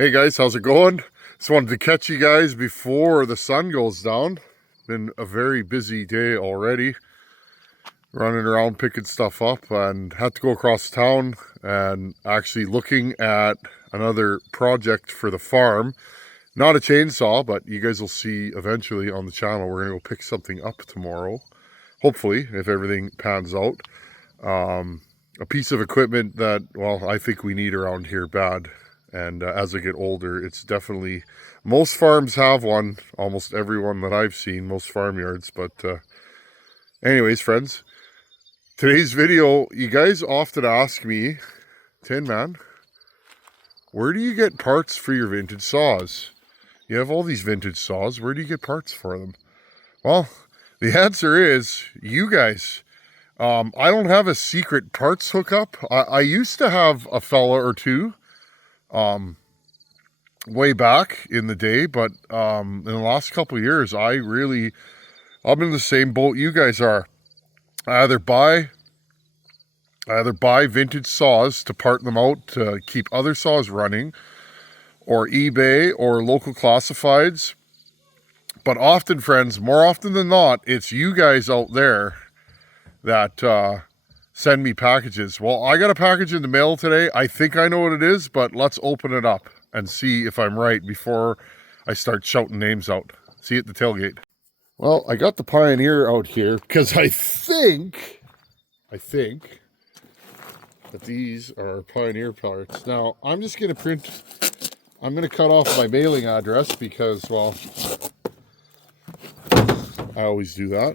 Hey guys, how's it going? Just wanted to catch you guys before the sun goes down. Been a very busy day already. Running around picking stuff up and had to go across town and actually looking at another project for the farm. Not a chainsaw, but you guys will see eventually on the channel. We're gonna go pick something up tomorrow. Hopefully, if everything pans out. A piece of equipment that, well, I think we need around here bad. And as I get older, it's definitely, most farms have one, almost everyone that I've seen, most farmyards. But anyways, friends, today's video, you guys often ask me, Tin Man, where do you get parts for your vintage saws? You have all these vintage saws, where do you get parts for them? Well, the answer is you guys. I don't have a secret parts hookup. I used to have a fella or two way back in the day, but in the last couple of years, I'm in the same boat you guys are. I either buy vintage saws to part them out to keep other saws running, or eBay or local classifieds. But often, friends, more often than not, it's you guys out there that send me packages. Well, I got a package in the mail today. I think I know what it is, but let's open it up and see if I'm right before I start shouting names out. See you at the tailgate. Well, I got the Pioneer out here because I think that these are Pioneer parts. Now, I'm just going to I'm going to cut off my mailing address because, well, I always do that.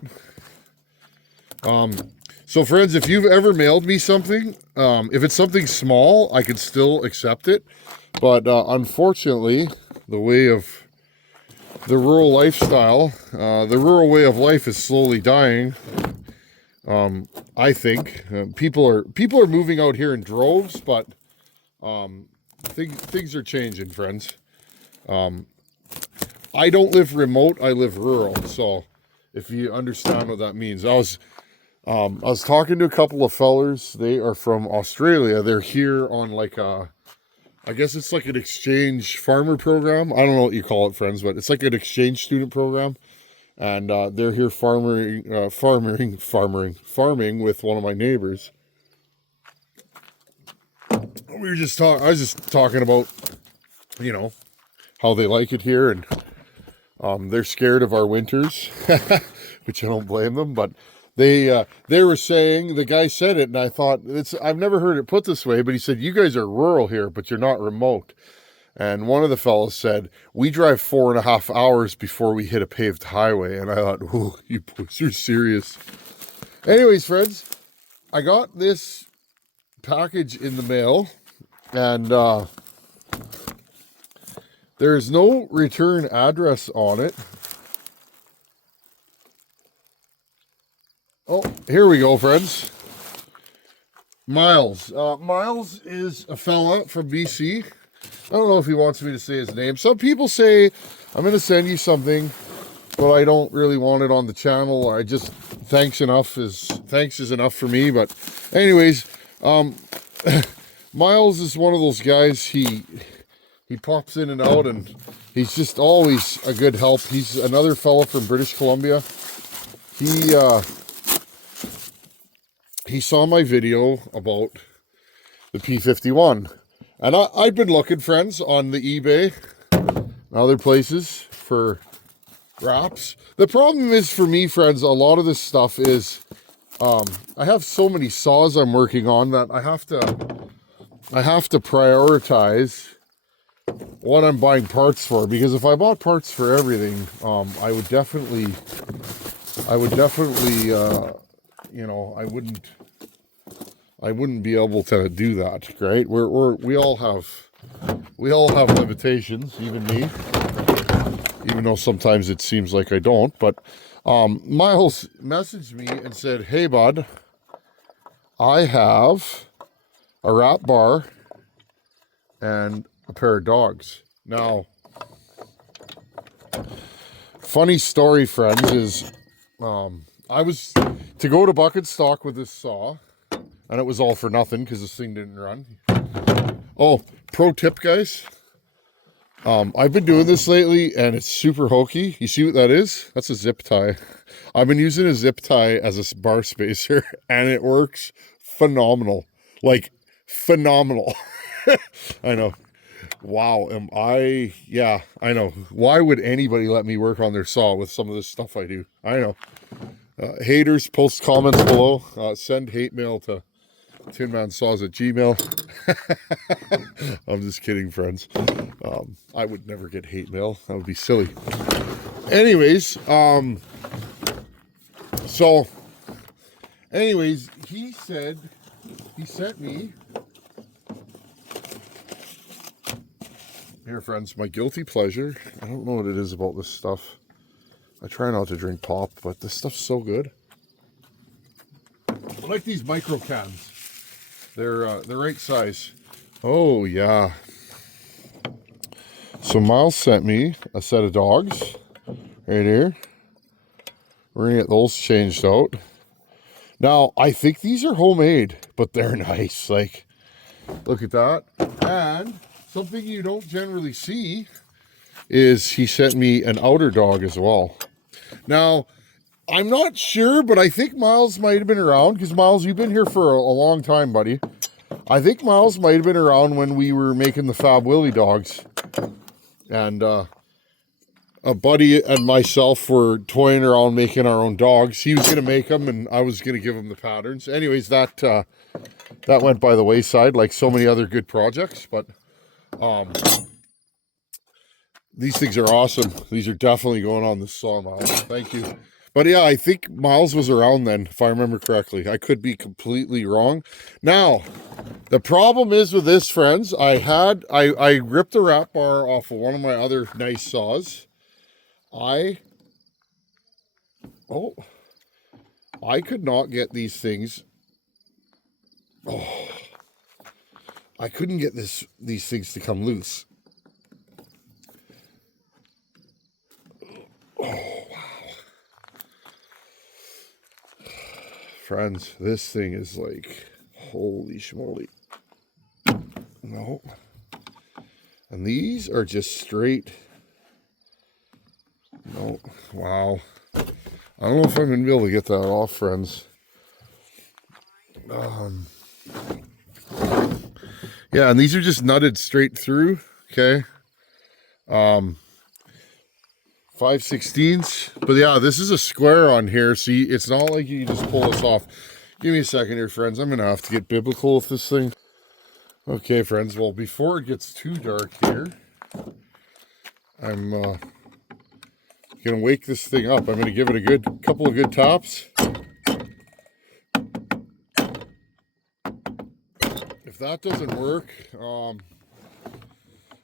So friends, if you've ever mailed me something, if it's something small, I can still accept it. But unfortunately, the way of the rural lifestyle, the rural way of life is slowly dying. I think people are moving out here in droves, but things are changing, friends. I don't live remote; I live rural. So, if you understand what that means, I was talking to a couple of fellers. They are from Australia. They're here on like I guess it's like an exchange farmer program. I don't know what you call it, friends, but it's like an exchange student program. And they're here farming with one of my neighbors. I was just talking about, how they like it here, and they're scared of our winters, which I don't blame them, but they were saying, the guy said it, and I thought, I've never heard it put this way, but he said, you guys are rural here, but you're not remote. And one of the fellows said, we drive 4.5 hours before we hit a paved highway. And I thought, oh, you boys are serious. Anyways, friends, I got this package in the mail, and there's no return address on it. Oh, here we go, friends. Miles. Miles is a fella from BC. I don't know if he wants me to say his name. Some people say, I'm going to send you something, but I don't really want it on the channel. I just, thanks is enough for me. But anyways, Miles is one of those guys, he pops in and out, and he's just always a good help. He's another fella from British Columbia. He saw my video about the P51. And I've been looking, friends, on the eBay and other places for wraps. The problem is for me, friends, a lot of this stuff is, I have so many saws I'm working on that I have to prioritize what I'm buying parts for. Because if I bought parts for everything, I would definitely, I wouldn't be able to do that, right? We all have limitations, even me. Even though sometimes it seems like I don't. But Miles messaged me and said, "Hey, bud, I have a wrap bar and a pair of dogs." Now, funny story, friends, is I was to go to Bucket Stock with this saw. And it was all for nothing because this thing didn't run. Oh, pro tip, guys. I've been doing this lately and it's super hokey. You see what that is? That's a zip tie. I've been using a zip tie as a bar spacer and it works phenomenal. Like, phenomenal. I know. Wow. Yeah, I know. Why would anybody let me work on their saw with some of this stuff I do? I know. Haters, post comments below. Send hate mail to tinmansaws@gmail. I'm just kidding, friends. I would never get hate mail. That would be silly. Anyways, he said, he sent me, here, friends, my guilty pleasure. I don't know what it is about this stuff. I try not to drink pop, but this stuff's so good. I like these micro cans. They're the right size. Oh, yeah. So Miles sent me a set of dogs right here. We're gonna get those changed out. Now, I think these are homemade, but they're nice. Like, look at that. And something you don't generally see is he sent me an outer dog as well. Now, I'm not sure, but I think Miles might have been around, because Miles, you've been here for a long time, buddy. I think Miles might have been around when we were making the Fab Willie dogs. And a buddy and myself were toying around making our own dogs. He was going to make them, and I was going to give him the patterns. Anyways, that went by the wayside, like so many other good projects. But these things are awesome. These are definitely going on the saw, Miles. Thank you. But yeah, I think Miles was around then, if I remember correctly. I could be completely wrong. Now, the problem is with this, friends, I ripped the wrap bar off of one of my other nice saws. I could not get these things. Oh, I couldn't get these things to come loose. Oh, wow. Friends, this thing is like, holy schmoly. No. And these are just straight. No. Wow. I don't know if I'm going to be able to get that off, friends. Yeah, and these are just nutted straight through. Okay. 5/16. But yeah, this is a square on here. See, it's not like you can just pull this off. Give me a second here, friends. I'm going to have to get biblical with this thing. Okay, friends. Well, before it gets too dark here, I'm going to wake this thing up. I'm going to give it a couple of good taps. If that doesn't work,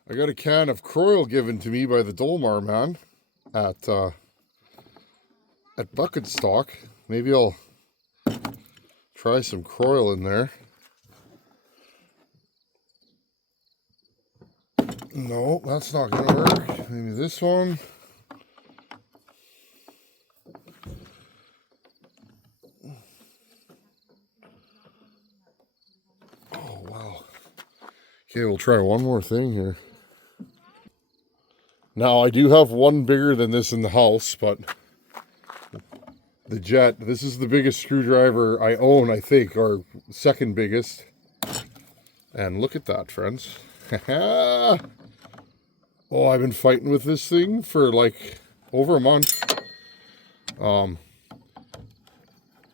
I got a can of Croyle given to me by the Dolmar man at Bucket Stock. Maybe I'll try some Croyle in there. No, that's not gonna work. Maybe this one. Oh, wow. Okay, we'll try one more thing here. Now, I do have one bigger than this in the house, but the Jet, this is the biggest screwdriver I own, I think, or second biggest. And look at that, friends. Oh, I've been fighting with this thing for like over a month.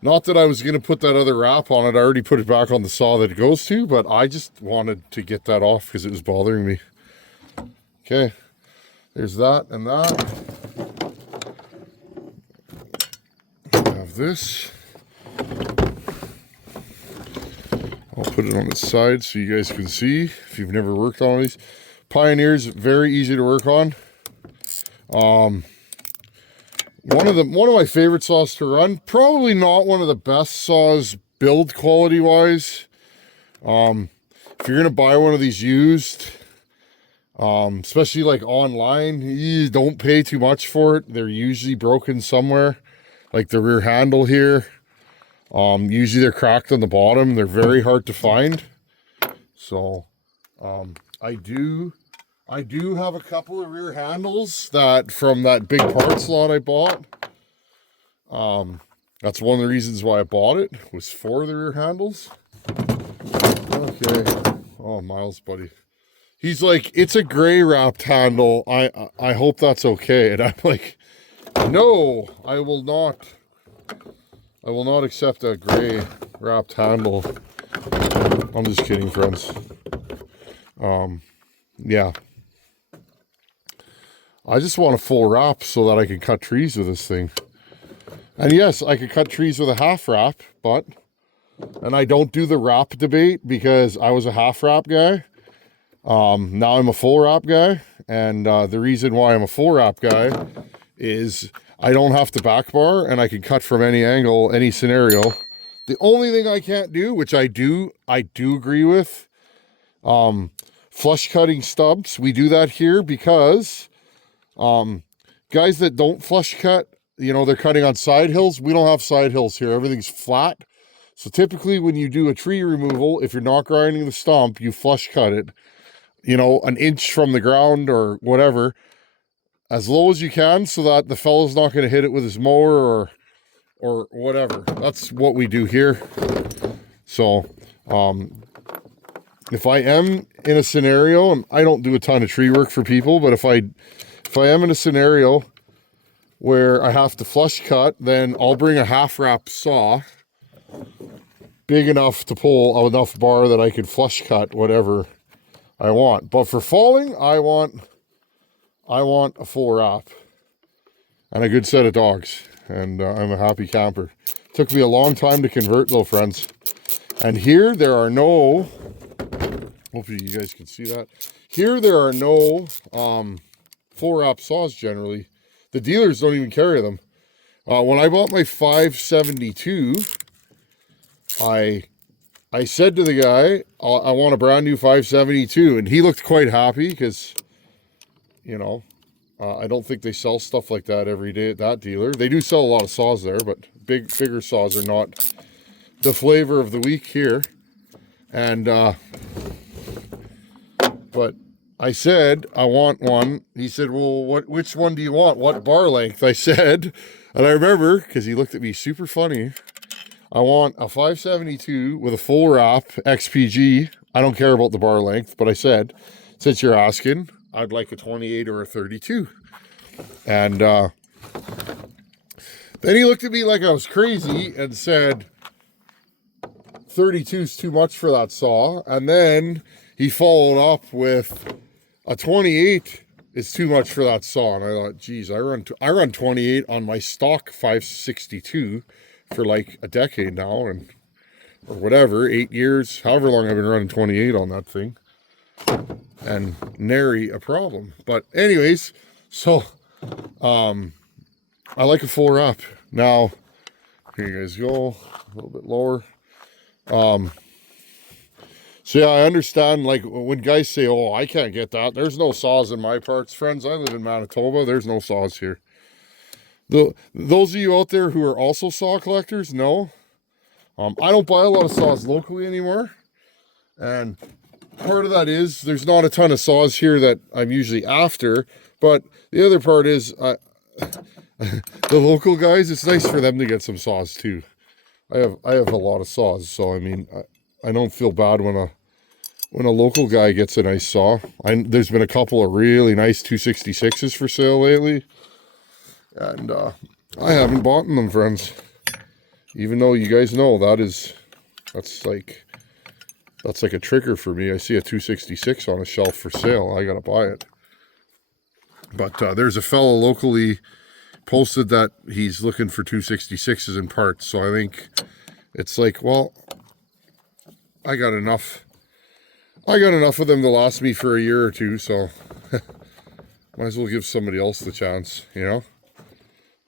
Not that I was going to put that other wrap on it. I already put it back on the saw that it goes to, but I just wanted to get that off because it was bothering me. Okay, there's that and that. Have this. I'll put it on its side so you guys can see if you've never worked on these. Pioneers, very easy to work on. One of my favorite saws to run. Probably not one of the best saws build quality wise. If you're gonna buy one of these used, especially like online, you don't pay too much for it. They're usually broken somewhere, like the rear handle here. Usually they're cracked on the bottom. They're very hard to find. So I do I do have a couple of rear handles that from that big parts lot I bought. That's one of the reasons why I bought it, was for the rear handles. Okay. Oh, Miles, buddy. He's like, it's a gray wrapped handle. I hope that's okay. And I'm like, no, I will not. I will not accept a gray wrapped handle. I'm just kidding, friends. Yeah. I just want a full wrap so that I can cut trees with this thing. And yes, I could cut trees with a half wrap, but, and I don't do the wrap debate because I was a half wrap guy. Now I'm a full wrap guy. And the reason why I'm a full wrap guy is I don't have to back bar and I can cut from any angle, any scenario. The only thing I can't do, which I do agree with, flush cutting stubs. We do that here because guys that don't flush cut, you know, they're cutting on side hills. We don't have side hills here. Everything's flat. So typically when you do a tree removal, if you're not grinding the stump, you flush cut it, you know, an inch from the ground or whatever, as low as you can so that the fellow's not going to hit it with his mower or whatever. That's what we do here. So, if I am in a scenario, and I don't do a ton of tree work for people, but if I am in a scenario where I have to flush cut, then I'll bring a half wrap saw, big enough to pull enough bar that I can flush cut whatever I want. But for falling, I want a full wrap and a good set of dogs. And I'm a happy camper. Took me a long time to convert though, friends. And here there are no, hopefully you guys can see that. Here there are no full wrap saws generally. The dealers don't even carry them. When I bought my 572, I said to the guy, I want a brand new 572. And he looked quite happy because, you know, I don't think they sell stuff like that every day at that dealer. They do sell a lot of saws there, but bigger saws are not the flavor of the week here. And, but I said, I want one. He said, well, which one do you want? What bar length? I said, and I remember, because he looked at me super funny, I want a 572 with a full wrap XPG. I don't care about the bar length, but I said, since you're asking, I'd like a 28 or a 32. And then he looked at me like I was crazy and said, 32 is too much for that saw. And then he followed up with a 28 is too much for that saw. And I thought, geez, I run 28 on my stock 562 for like a decade now, or whatever, 8 years, however long I've been running 28 on that thing. And nary a problem. But anyways, so I like a full wrap. Now here you guys go, a little bit lower. So yeah, I understand, like when guys say, oh, I can't get that, there's no saws in my parts. Friends, I live in Manitoba, there's no saws here. Those of you out there who are also saw collectors, no. I don't buy a lot of saws locally anymore, and part of that is there's not a ton of saws here that I'm usually after, but the other part is the local guys, it's nice for them to get some saws too. I have a lot of saws, so I mean, I don't feel bad when a local guy gets a nice saw. There's been a couple of really nice 266s for sale lately, and I haven't bought them, friends. Even though you guys know that's like a trigger for me. I see a 266 on a shelf for sale, I gotta buy it. But there's a fellow locally posted that he's looking for 266s in parts. So I think it's like, well, I got enough of them to last me for a year or two. So might as well give somebody else the chance, you know.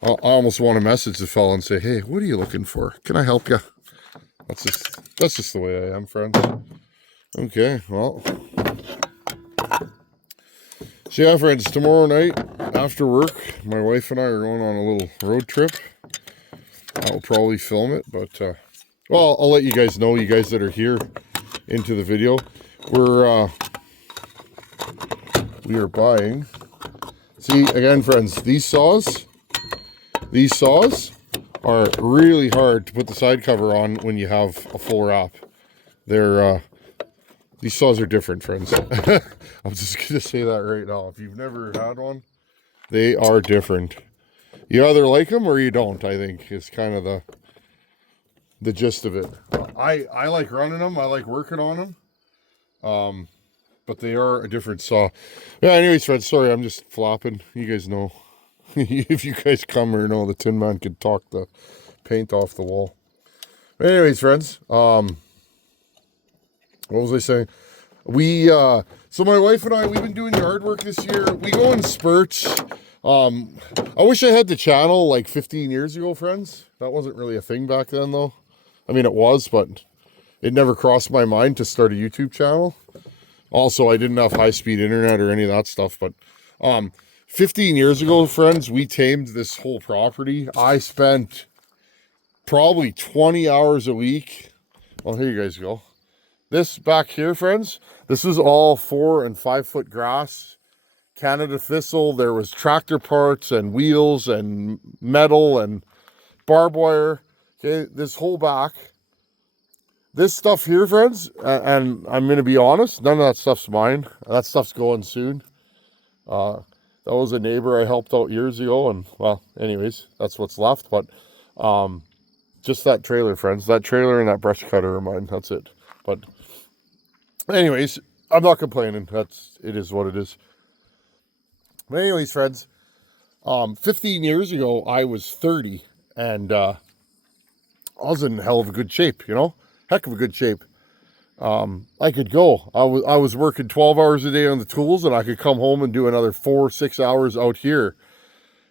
I almost want to message the fellow and say, hey, what are you looking for? Can I help you? That's just the way I am, friends. Okay, well. So yeah, friends, tomorrow night after work, my wife and I are going on a little road trip. I'll probably film it, but well, I'll let you guys know, you guys that are here into the video. We're we are buying. See, again, friends, these saws are really hard to put the side cover on when you have a full wrap. These saws are different, friends. I'm just gonna say that right now. If you've never had one, they are different. You either like them or you don't, I think, is kind of the gist of it. I like running them. I like working on them. But they are a different saw. Yeah, anyways, friends, sorry, I'm just flopping. You guys know. If you guys come or know, the Tin Man could talk the paint off the wall. But anyways, friends, what was I saying? So my wife and I, we've been doing yard work this year. We go in spurts. I wish I had the channel like 15 years ago, friends. That wasn't really a thing back then, though. I mean, it was, but it never crossed my mind to start a YouTube channel. Also, I didn't have high-speed internet or any of that stuff, but 15 years ago, friends, we tamed this whole property. I spent probably 20 hours a week. Well, here you guys go. This back here, friends, this is all 4 and 5 foot grass, Canada thistle. There was tractor parts and wheels and metal and barbed wire. Okay, this whole back. This stuff here, friends, and I'm going to be honest, none of that stuff's mine. That stuff's going soon. That was a neighbor I helped out years ago, and, well, anyways, that's what's left. But just that trailer, friends. That trailer and that brush cutter are mine. That's it. But anyways, I'm not complaining. It is what it is. But anyways, friends, 15 years ago, I was 30, and I was in hell of a good shape, you know? Heck of a good shape. I could go. I was working 12 hours a day on the tools, and I could come home and do another 4 or 6 hours out here,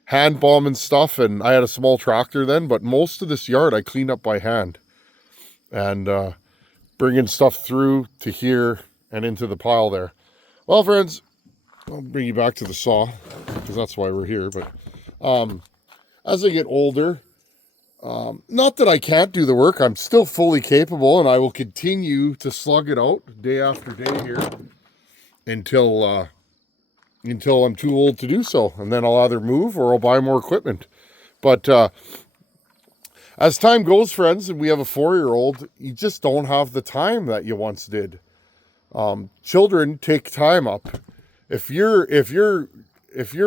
hand bombing stuff. And I had a small tractor then, but most of this yard I cleaned up by hand, and bringing stuff through to here and into the pile there. Well, friends, I'll bring you back to the saw because that's why we're here. But as I get older, not that I can't do the work, I'm still fully capable, and I will continue to slug it out day after day here until I'm too old to do so. And then I'll either move or I'll buy more equipment. But as time goes, friends, and we have a 4-year-old, you just don't have the time that you once did. Children take time up. If your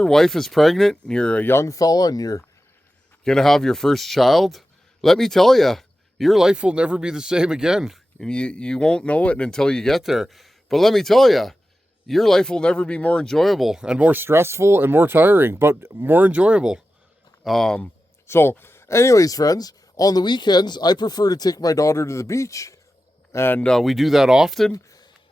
wife is pregnant and you're a young fella and you're gonna have your first child, let me tell you, your life will never be the same again, and you won't know it until you get there. But let me tell you, your life will never be more enjoyable, and more stressful and more tiring, but more enjoyable. So anyways, friends, on the weekends I prefer to take my daughter to the beach, and we do that often,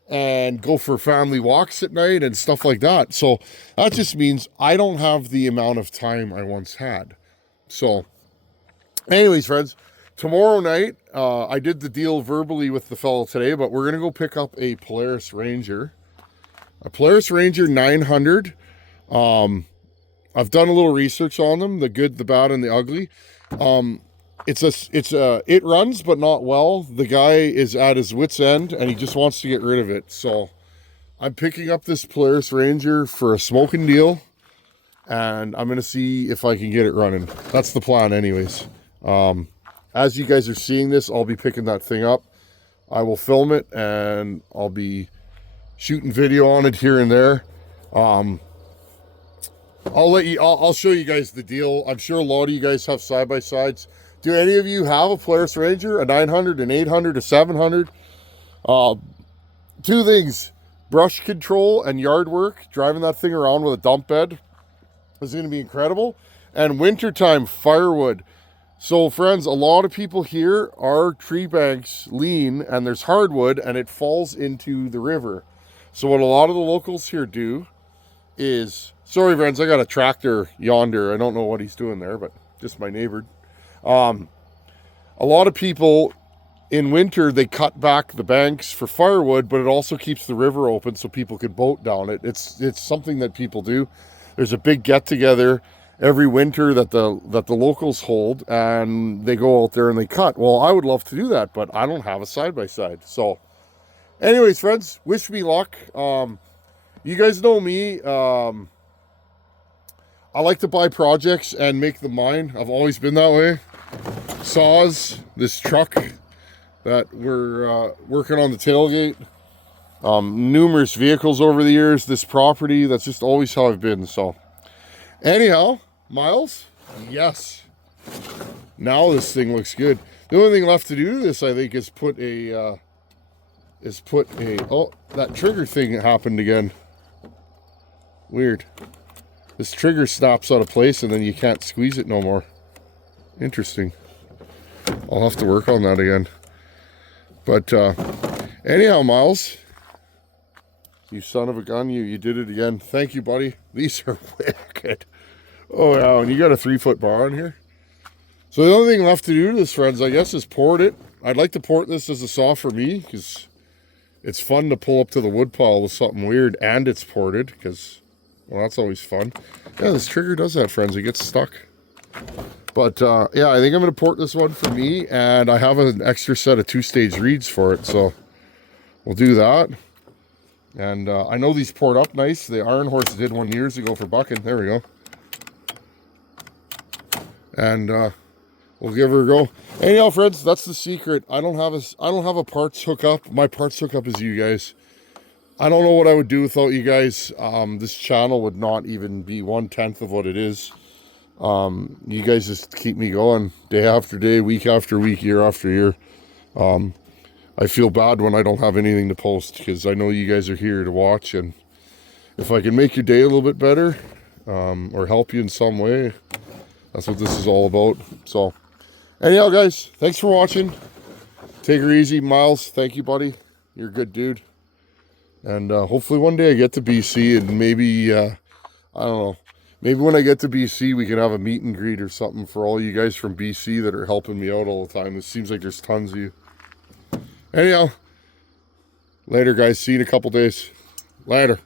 and go for family walks at night and stuff like that. So that just means I don't have the amount of time I once had. So anyways, friends, tomorrow night, I did the deal verbally with the fellow today, but we're going to go pick up a Polaris Ranger. A Polaris Ranger 900. I've done a little research on them, the good, the bad, and the ugly. It runs, but not well. The guy is at his wit's end, and he just wants to get rid of it. So I'm picking up this Polaris Ranger for a smoking deal, and I'm going to see if I can get it running. That's the plan anyways. As you guys are seeing this, I'll be picking that thing up. I will film it, and I'll be shooting video on it here and there. I'll show you guys the deal. I'm sure a lot of you guys have side-by-sides. Do any of you have a Polaris Ranger, a 900, an 800, a 700? Two things, brush control and yard work. Driving that thing around with a dump bed is going to be incredible. And wintertime firewood. So friends, a lot of people here, our tree banks lean and there's hardwood and it falls into the river. So what a lot of the locals here do is, sorry friends, I got a tractor yonder. I don't know what he's doing there, but just my neighbor. A lot of people in winter, they cut back the banks for firewood, but it also keeps the river open so people can boat down it. It's something that people do. There's a big get together every winter that the locals hold, and they go out there and they cut. Well, I would love to do that, but I don't have a side-by-side. So anyways, friends, wish me luck. You guys know me. I like to buy projects and make them mine. I've always been that way. Saws, this truck that we're working on the tailgate. Numerous vehicles over the years. This property, that's just always how I've been. So anyhow, Miles, yes. Now this thing looks good. The only thing left to do to this, I think, is put a, oh, that trigger thing happened again. Weird. This trigger snaps out of place and then you can't squeeze it no more. Interesting. I'll have to work on that again. But anyhow, Miles, you son of a gun, you did it again. Thank you, buddy. These are wicked. Oh, yeah, and you got a 3-foot bar on here. So the only thing left to do to this, friends, I guess, is port it. I'd like to port this as a saw for me because it's fun to pull up to the wood pile with something weird and it's ported because, well, that's always fun. Yeah, this trigger does that, friends. It gets stuck. But, yeah, I think I'm going to port this one for me, and I have an extra set of 2-stage reeds for it, so we'll do that. And I know these port up nice. The Iron Horse did one years ago for bucking. There we go. And we'll give her a go. Anyhow, friends, that's the secret. I don't have a parts hookup. My parts hookup is you guys. I don't know what I would do without you guys. This channel would not even be 1/10 of what it is. You guys just keep me going day after day, week after week, year after year. I feel bad when I don't have anything to post because I know you guys are here to watch, and if I can make your day a little bit better, or help you in some way, that's what this is all about. So anyhow, guys, thanks for watching. Take her easy. Miles, thank you, buddy. You're a good dude. And hopefully one day I get to BC, and maybe, I don't know, maybe when I get to BC, we can have a meet and greet or something for all you guys from BC that are helping me out all the time. It seems like there's tons of you. Anyhow, later, guys. See you in a couple days. Later.